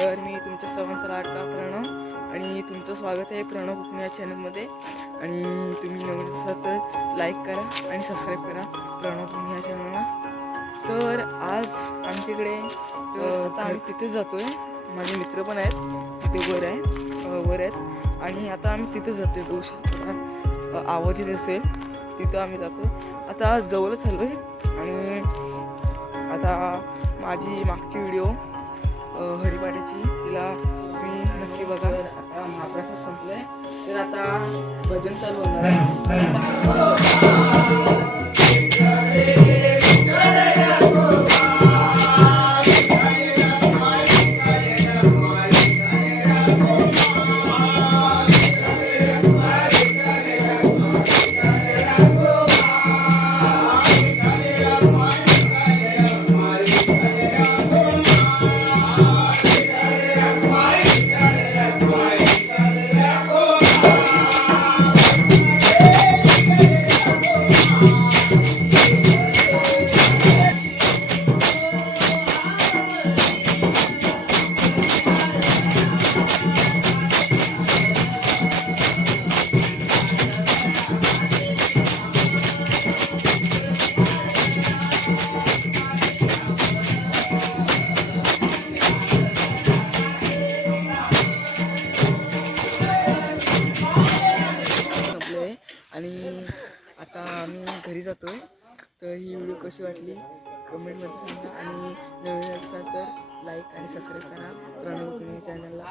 तर मी तुमच्या सर्वांचा लाडका प्रणव आणि तुमचं स्वागत आहे प्रणव कुकिंग या चॅनलमध्ये. आणि तुम्ही नवीन असाल तर लाईक करा आणि सबस्क्राईब करा प्रणव कुकिंग या चॅनलला. तर आज आमच्याकडे आता आम्ही तिथेच जातो आहे. माझे मित्र पण आहेत तिथे वर आहेत आणि आता आम्ही तिथेच जातो आहे. बघू शकता आवाज येत असेल तिथं आम्ही जातो. आता जवळच आलो आहे आणि आता माझी मागची व्हिडिओ हरिपाठाची तिला तुम्ही नक्की बघा. आता महाप्रसाद संपलाय तर आता भजन चालू होणार आहे. आणि आता आम्ही घरी जातो आहे. तर ही व्हिडिओ कशी वाटली कमेंटमध्ये सांगा आणि नवीन असाल तर लाईक आणि सबस्क्राईब करा प्रणव कुकिंग चॅनलला.